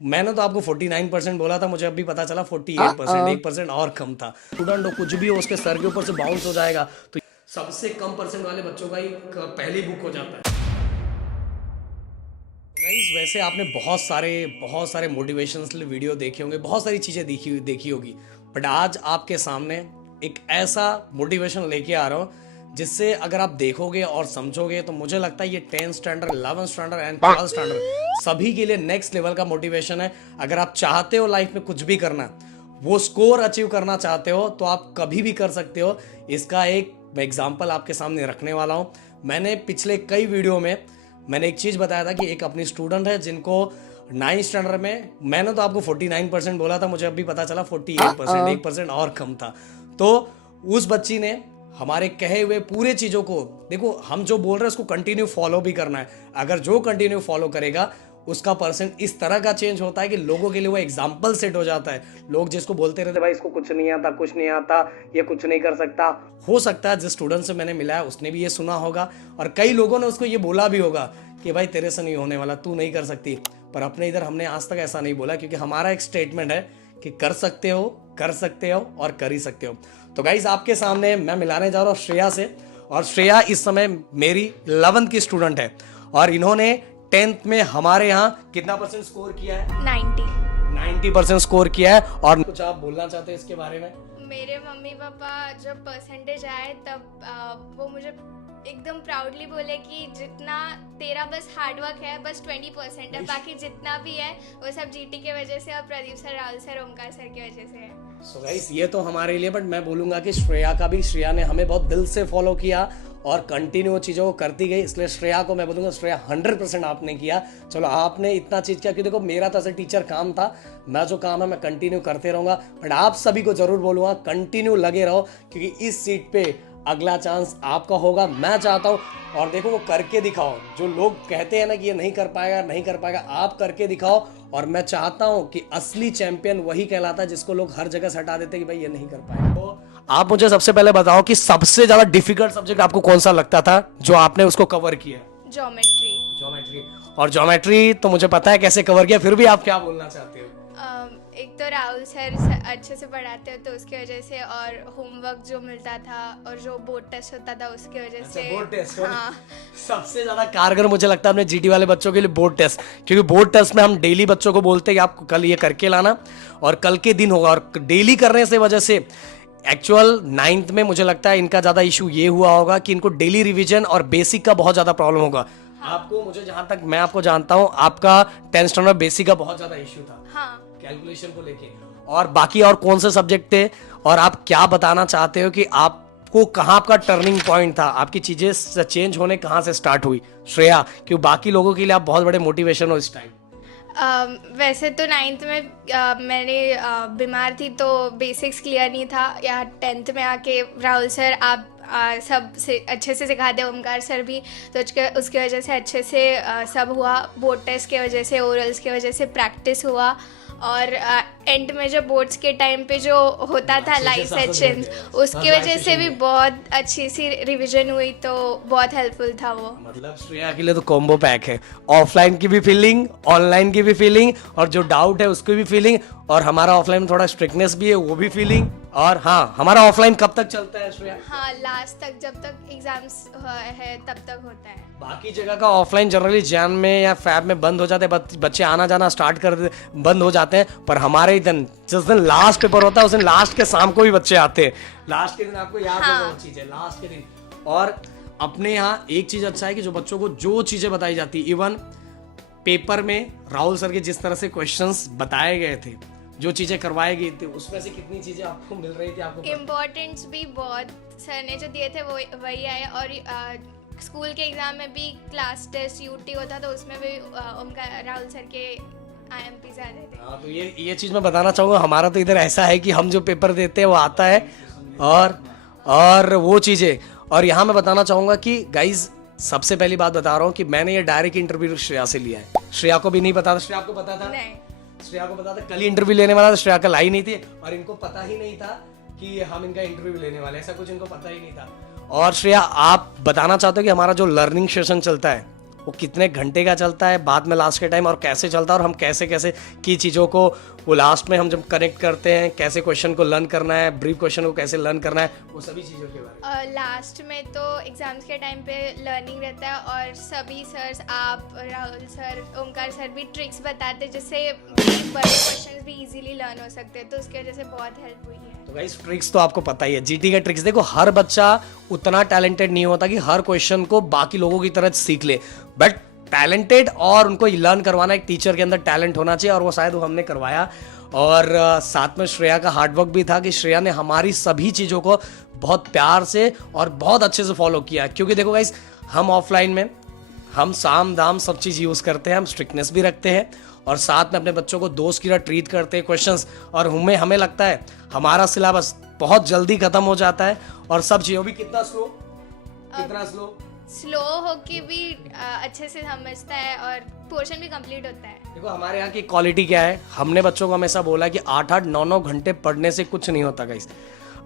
मैंने तो आपको 49% बोला था, मुझे अभी पता चला 48%, 1% और कम था। स्टूडेंट हो, कुछ भी हो, उसके सर के ऊपर से बाउंस हो जाएगा। तो सबसे कम परसेंट वाले बच्चों का ही पहली बुक हो जाता है। गाइस, वैसे आपने बहुत सारे मोटिवेशनल वीडियो देखे होंगे, बहुत सारी चीज़ें देखी होगी, बट आज आपके सामने एक ऐसा मोटिवेशन लेके आ रहा हूँ जिससे अगर आप देखोगे और समझोगे तो मुझे लगता है ये 10th standard, 11th standard and 12th standard सभी के लिए नेक्स्ट लेवल का मोटिवेशन है। अगर आप चाहते हो लाइफ में कुछ भी करना, वो स्कोर अचीव करना चाहते हो, तो आप कभी भी कर सकते हो। इसका एक एग्जाम्पल आपके सामने रखने वाला हूँ। मैंने पिछले कई वीडियो में मैंने एक चीज़ बताया था कि एक अपनी स्टूडेंट है जिनको 9th स्टैंडर्ड में, मैंने तो आपको 49% बोला था, मुझे अभी पता चला 48%, 1% और कम था। तो उस बच्ची ने हमारे कहे हुए पूरे चीज़ों को, देखो हम जो बोल रहे हैं उसको कंटिन्यू फॉलो भी करना है। अगर जो कंटिन्यू फॉलो करेगा उसका परसेंट इस तरह का चेंज होता है कि लोगों के लिए वो एग्जाम्पल सेट हो जाता है। लोग जिसको बोलते रहते भाई इसको कुछ नहीं आता, कुछ नहीं आता, ये कुछ नहीं कर सकता, हो सकता है जिस स्टूडेंट से मैंने मिला है उसने भी ये सुना होगा और कई लोगों ने उसको ये बोला भी होगा कि भाई तेरे से नहीं होने वाला, तू नहीं कर सकती। पर अपने इधर हमने आज तक ऐसा नहीं बोला, क्योंकि हमारा एक स्टेटमेंट है कि कर सकते हो और कर ही सकते हो। तो गाइज आपके सामने मैं मिलाने जा रहा हूँ श्रेया से, और श्रेया इस समय मेरी 11th की स्टूडेंट है और इन्होंने 10th में हमारे यहाँ कितना परसेंट स्कोर किया है? 90% स्कोर किया है। और कुछ आप बोलना चाहते हैं इसके बारे में? मेरे मम्मी पापा जब परसेंटेज आए तब वो मुझे एकदम प्राउडली बोले कि जितना तेरा बस हार्डवर्क है, बस 20% है, बाकी जितना भी है वो सब जीटी की वजह से और Pradeep sir, Rahul sir, Omkar sir की वजह से है। सो गाइस, ये तो हमारे लिए, बट मैं बोलूंगा कि श्रेया का भी, श्रेया ने हमें बहुत दिल से फॉलो किया और कंटिन्यू चीज़ों को करती गई, इसलिए श्रेया को मैं बोलूँगा श्रेया 100% आपने किया। चलो आपने इतना चीज़ किया कि देखो मेरा तो ऐसे टीचर काम था, मैं जो काम है मैं कंटिन्यू करते रहूँगा, बट आप सभी को ज़रूर बोलूँगा कंटिन्यू लगे रहो, क्योंकि इस सीट पे अगला चांस आपका होगा। मैं चाहता हूँ, और देखो वो करके दिखाओ। जो लोग कहते हैं ना कि ये नहीं कर पाएगा, आप करके दिखाओ। और मैं चाहता हूँ कि असली चैंपियन वही कहलाता है जिसको लोग हर जगह से हटा देते हैं कि भाई ये नहीं कर पाएगा। तो आप मुझे सबसे पहले बताओ कि सबसे ज्यादा डिफिकल्ट सब्जेक्ट आपको कौन सा लगता था जो आपने उसको कवर किया? ज्योमेट्री। और ज्योमेट्री तो मुझे पता है कैसे कवर किया, फिर भी आप क्या बोलना चाहते हो? एक तो राहुल सर अच्छे से पढ़ाते हो तो उसकी वजह से, और होमवर्क जो मिलता था और जो बोर्ड टेस्ट होता था उसकी वजह से। बोर्ड टेस्ट, हाँ। सबसे ज्यादा कारगर मुझे लगता है अपने जीटी वाले बच्चों के लिए बोर्ड टेस्ट, क्योंकि बोर्ड टेस्ट में हम डेली बच्चों को बोलते हैं कि आप कल ये करके लाना और कल के दिन होगा, और डेली करने से वजह से एक्चुअल 9th में मुझे लगता है इनका ज्यादा इशू ये हुआ होगा कि इनको डेली रिवीजन और बेसिक का बहुत ज्यादा प्रॉब्लम होगा। आपको, मुझे जहां तक मैं आपको जानता हूं, आपका 10th स्टैंडर्ड बेसिक का बहुत ज्यादा इशू था। हाँ। कैलकुलेशन को लेके। और बाकी और कौन से सब्जेक्ट थे, और आप क्या बताना चाहते हो कि आपको कहाँ आपका टर्निंग पॉइंट था, आपकी चीजें चेंज होने कहाँ से स्टार्ट हुई श्रेया? क्यों बाकी लोगों के लिए आप बहुत बड़े मोटिवेशन हो इस टाइम। वैसे तो 9th में मैंने बीमार थी तो बेसिक्स क्लियर नहीं था, या 10th में आके राहुल सर आप सब से अच्छे से सिखाते, ओमकार सर भी, तो उसके वजह से अच्छे से सब हुआ। बोर्ड टेस्ट की वजह से, ओरल्स की वजह से प्रैक्टिस हुआ, और एंड में जो बोर्ड्स के टाइम पे जो होता था लाइव सेशन, उसकी वजह से भी बहुत अच्छी सी रिवीजन हुई, तो बहुत हेल्पफुल था वो। मतलब श्रेया के लिए तो कॉम्बो पैक है, ऑफलाइन की भी फीलिंग, ऑनलाइन की भी फीलिंग, और जो डाउट है उसकी भी फीलिंग, और हमारा ऑफलाइन में थोड़ा स्ट्रिक्टनेस भी है वो भी फीलिंग। और हाँ, हमारा ऑफलाइन कब तक चलता है श्रेया? हाँ, लास्ट तक, जब तक एग्जाम्स है तब तक होता है। बाकी जगह का ऑफलाइन जनरली जैन में या फैब में बंद हो जाते हैं, बच्चे आना जाना स्टार्ट कर बंद हो जाते हैं, पर हमारे दिन जिस दिन लास्ट पेपर होता है उस दिन लास्ट के शाम को भी बच्चे आते हैं। लास्ट के दिन आपको याद होगा वो चीज़ है, लास्ट के दिन। और अपने यहाँ एक चीज़ अच्छा है कि जो बच्चों को जो चीज़ें बताई जाती, इवन पेपर में राहुल सर के जिस तरह से क्वेश्चंस बताए गए थे, जो चीज़ें करवाई गई थी, उसमें से कितनी चीज़ें आपको मिल रही थी? आपको इम्पोर्टेंट्स भी बहुत सर ने जो दिए थे वो वही आए, और स्कूल के एग्जाम में भी क्लास टेस्ट यूटी होता तो उसमें भी ओमकार राहुल सर के IMPs आते थे। हाँ, तो ये चीज़ मैं बताना चाहूँगा, हमारा तो इधर ऐसा है कि हम जो पेपर देते हैं वो आता है, और वो चीज़ें। और यहाँ मैं बताना चाहूँगा कि गाइज, सबसे पहली बात बता रहा हूँ कि मैंने ये डायरेक्ट इंटरव्यू श्रेया से लिया है। श्रेया को भी नहीं पता था। श्रेया आपको पता था? नहीं। श्रेया को पता था, कल ही इंटरव्यू लेने वाला था, श्रेया कल आई नहीं थी, और इनको पता ही नहीं था कि हम इनका इंटरव्यू लेने वाले, ऐसा कुछ इनको पता ही नहीं था। और श्रेया, आप बताना चाहते हो कि हमारा जो लर्निंग सेशन चलता है वो कितने घंटे का चलता है बाद में लास्ट के टाइम, और कैसे चलता है, और हम कैसे कैसे की चीज़ों को वो लास्ट में हम जब कनेक्ट करते हैं, कैसे क्वेश्चन को लर्न करना है, ब्रीफ क्वेश्चन को कैसे लर्न करना है, वो सभी चीज़ों के बारे में। लास्ट में तो एग्जाम्स के टाइम पे लर्निंग रहता है और सभी सर्स, आप, राहुल सर, ओमकार सर भी ट्रिक्स बताते हैं जिससे बड़े क्वेश्चंस भी इजीली लर्न हो सकते हैं, तो उसकी वजह से बहुत हेल्प हुई है। तो गाइस ट्रिक्स तो आपको पता ही है, जीटी के ट्रिक्स देखो, हर बच्चा उतना टैलेंटेड नहीं होता कि हर क्वेश्चन को बाकी लोगों की तरह सीख ले, बट टैलेंटेड और उनको लर्न करवाना, एक टीचर के अंदर टैलेंट होना चाहिए, और वो शायद वो हमने करवाया। और साथ में श्रेया का हार्डवर्क भी था कि श्रेया ने हमारी सभी चीज़ों को बहुत प्यार से और बहुत अच्छे से फॉलो किया। क्योंकि देखो गाइस, हम ऑफलाइन में हम साम दाम सब चीज़ यूज़ करते हैं, हम स्ट्रिक्टनेस भी रखते हैं, और साथ में अपने बच्चों को दोस्त की तरह ट्रीट करते हैं क्वेश्चंस, और हमें लगता है हमारा सिलेबस बहुत जल्दी खत्म हो जाता है, और सब चीज़ों भी कितना स्लो होके भी अच्छे से समझता है और पोर्शन भी कंप्लीट होता है। देखो हमारे यहाँ की क्वालिटी क्या है, हमने बच्चों को हमेशा बोला कि 8-8, 9-9 घंटे पढ़ने से कुछ नहीं होता गाइस।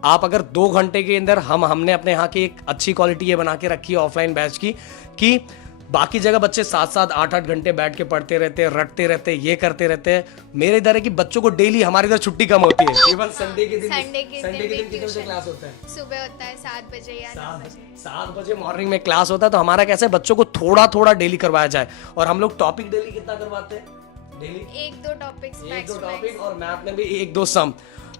आप अगर 2 घंटे के अंदर हमने अपने यहाँ की एक अच्छी क्वालिटी ये बना के रखी है ऑफलाइन बैच की, कि बाकी जगह बच्चे 7-7, 8-8 घंटे बैठ के पढ़ते रहते हैं, रटते रहते हैं, ये करते रहते हैं। मेरे इधर है कि बच्चों को डेली, हमारे इधर छुट्टी कम होती है, इवन संडे के दिन कितने बजे क्लास होता है? सुबह होता है 7 बजे या 9 बजे। 7 बजे मॉर्निंग में क्लास होता है। तो हमारा कैसे बच्चों को थोड़ा थोड़ा डेली करवाया जाए, और हम लोग टॉपिक डेली कितना करवाते हैं? डेली 1-2 टॉपिक, और मैथ में भी 1-2 सम।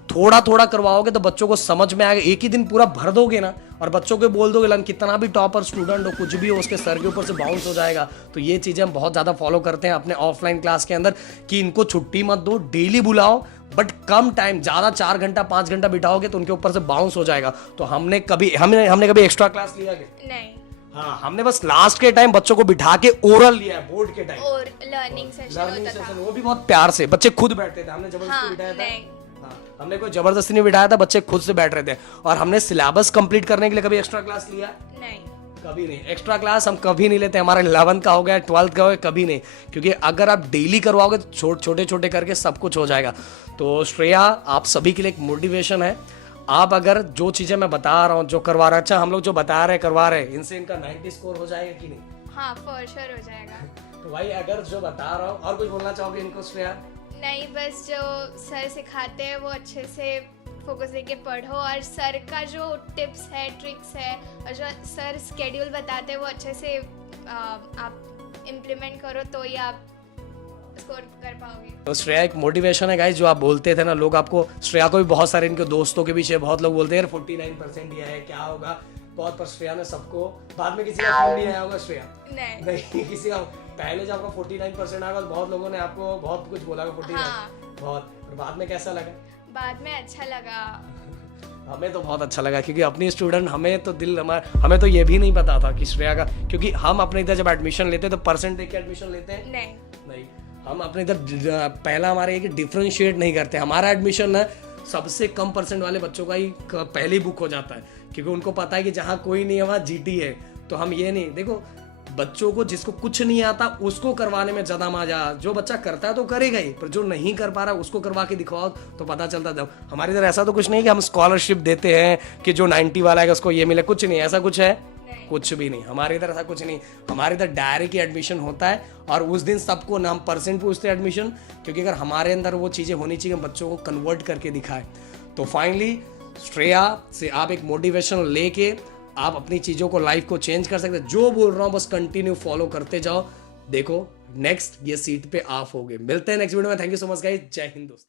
थोड़ा थोड़ा करवाओगे तो बच्चों को समझ में आएगा। एक ही दिन पूरा भर दोगे ना, और बच्चों को बोल दोगे कितना भी टॉपर स्टूडेंट हो, कुछ भी हो, उसके सर के ऊपर से बाउंस हो जाएगा। तो ये चीज़ें हम बहुत ज़्यादा फॉलो करते हैं अपने ऑफलाइन क्लास के अंदर, कि इनको छुट्टी मत दो, डेली बुलाओ, बट कम टाइम, ज़्यादा 4 घंटा 5 घंटा बिठाओगे तो उनके ऊपर से बाउंस हो जाएगा। तो हमने कभी एक्स्ट्रा क्लास लिया क्या? नहीं। हाँ, हमने बस लास्ट के टाइम बच्चों को बिठा के ओरल लिया है, बोर्ड के टाइम, और लर्निंग सेशन, वो भी बहुत प्यार से, बच्चे खुद बैठते थे, हमने जबरदस्ती बिठाया था? हमने कोई जबरदस्ती नहीं बिठाया था, बच्चे खुद से बैठ रहे थे। और हमने सिलेबस कंप्लीट करने के लिए कभी एक्स्ट्रा क्लास लिया? नहीं, कभी नहीं। एक्स्ट्रा क्लास हम कभी नहीं लेते, हमारा 11th का हो गया, 12th का हो गया, कभी नहीं। क्योंकि अगर आप डेली करवाओगे तो छोटे छोटे करके सब कुछ हो जाएगा। तो श्रेया, आप सभी के लिए एक मोटिवेशन है। आप अगर जो चीजें मैं बता रहा हूँ, जो करवा रहा, अच्छा हम लोग जो बता रहे करवा रहे, इनसे इनका 90 स्कोर हो जाएगा कि नहीं? हाँ, फॉर श्योर हो जाएगा। तो भाई अगर जो बता रहा हूँ, और कुछ बोलना चाहोगे इनको श्रेया? नहीं, बस जो सर सिखाते हैं वो अच्छे से फोकस देके पढ़ो, और सर का जो टिप्स है, ट्रिक्स है, और जो सर स्केड्यूल बताते हैं वो अच्छे से आप इम्प्लीमेंट करो, तो ही आप स्कोर कर पाओगे। तो श्रेया एक मोटिवेशन है गाइस, जो आप बोलते थे ना, लोग आपको, श्रेया को भी बहुत सारे इनके दोस्तों के पीछे बहुत लोग बोलते हैं 49% दिया है, क्या होगा बहुत, पर श्रेया ने सबको, बाद में किसी का फोन नहीं आया होगा श्रेया? नहीं किसी का। पहले जब आपका 49% आया तो बहुत लोगों ने आपको बहुत कुछ बोला, 49 बहुत, और बाद में कैसा लगा? बाद में अच्छा लगा। हमें तो बहुत अच्छा लगा, क्योंकि अपनी स्टूडेंट, हमें तो ये भी नहीं पता था कि श्रेया का, क्योंकि हम अपने इधर जब एडमिशन लेते हैं तो परसेंट देख के एडमिशन लेते हैं? नहीं, हम अपने इधर पहला हमारे एक डिफ्रेंशिएट नहीं करते। हमारा एडमिशन ना सबसे कम परसेंट वाले बच्चों का ही पहले बुक हो जाता है, क्योंकि उनको पता है कि जहाँ कोई नहीं है वहाँ जीटी है। तो हम ये नहीं, देखो बच्चों को, जिसको कुछ नहीं आता उसको करवाने में ज्यादा मजा, जो बच्चा करता है तो करेगा ही, पर जो नहीं कर पा रहा उसको करवा के दिखाओ तो पता चलता। जब हमारे इधर ऐसा तो कुछ नहीं कि हम स्कॉलरशिप देते हैं कि जो 90 वाला है उसको ये मिले, कुछ नहीं, ऐसा कुछ है? कुछ भी नहीं, हमारे इधर ऐसा कुछ नहीं। हमारे इधर डायरेक्ट एडमिशन होता है, और उस दिन सबको ना हम परसेंट पूछते हैं एडमिशन, क्योंकि अगर हमारे अंदर वो चीज़ें होनी चाहिए, हम बच्चों को कन्वर्ट करके दिखाएं। तो फाइनली श्रेया से आप एक मोटिवेशन लेके आप अपनी चीज़ों को, लाइफ को चेंज कर सकते हैं। जो बोल रहा हूँ बस कंटिन्यू फॉलो करते जाओ, देखो नेक्स्ट ये सीट पे आप होगे। मिलते हैं नेक्स्ट वीडियो में। Thank you so much guys, जय हिंद दोस्तों।